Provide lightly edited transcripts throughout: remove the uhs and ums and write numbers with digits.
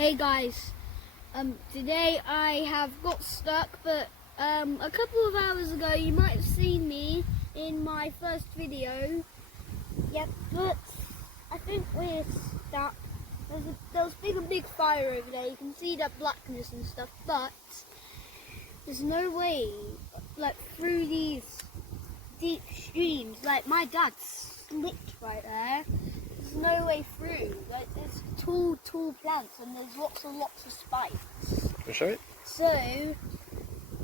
Hey guys, today I have got stuck, but a couple of hours ago you might have seen me in my first video. Yep, but I think we're stuck. There's been a big fire over there. You can see that blackness and stuff, but there's no way, like through these deep streams. Like my dad slipped right there. There's no way through. Like there's tall plants and there's lots of spikes. Can I show it? So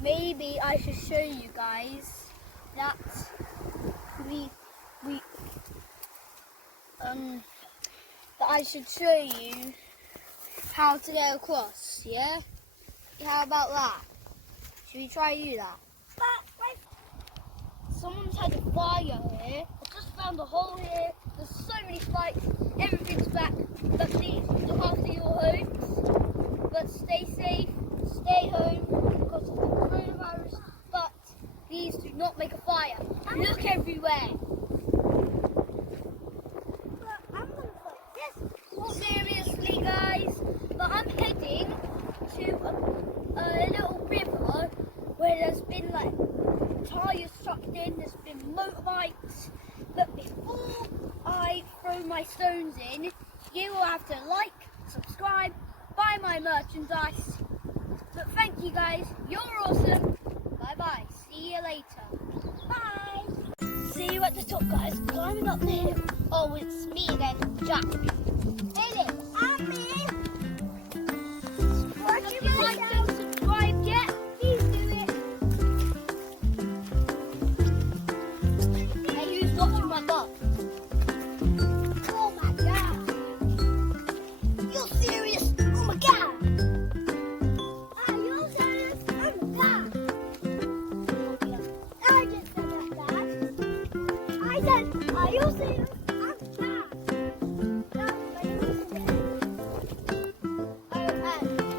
maybe I should show you guys that that I should show you how to get across. Yeah? How about that? Should we try do that? Someone's had a fire here. I just found a hole here. There's so many spikes. Everything's back. But please, look after your homes. But stay safe. Stay home because of the coronavirus. But please do not make a fire. Look everywhere. I'm gonna put this. Seriously, guys. But I'm heading to a little river where there's been like tyres chucked in, there's been motorbikes, but before I throw my stones in, you will have to like, subscribe, buy my merchandise. But thank you guys, you're awesome. Bye bye, see you later. Bye. See you at the top, guys, climbing up the hill. Oh, it's me again, Jack. Hey there, I'm me. If you like and subscribe yet, please do it. Hey, who's watching my butt? Oh my god. You're serious? Oh my god. Are you serious? Oh my god. I just said that, Dad. I said, are you serious?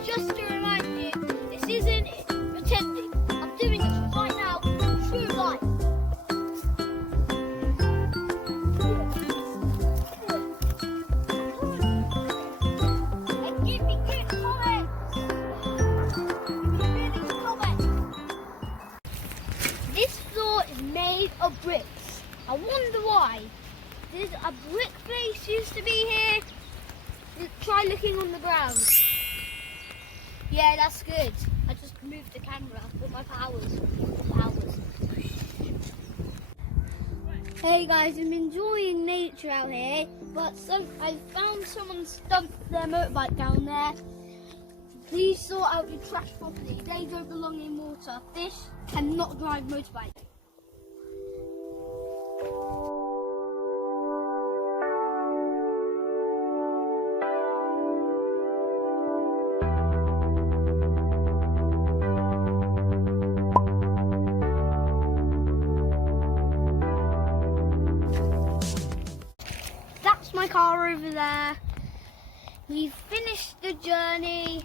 Just to remind you, this isn't pretending. I'm doing this right now, true life. And give me good comments. Give me really good comments. This floor is made of bricks. I wonder why. There's a brick place used to be here. Try looking on the ground. Yeah, that's good. I just moved the camera with my powers. Hey guys, I'm enjoying nature out here, but I found someone dumped their motorbike down there. Please sort out your trash properly. They don't belong in water. Fish cannot drive motorbike. That's my car over there. We've finished the journey.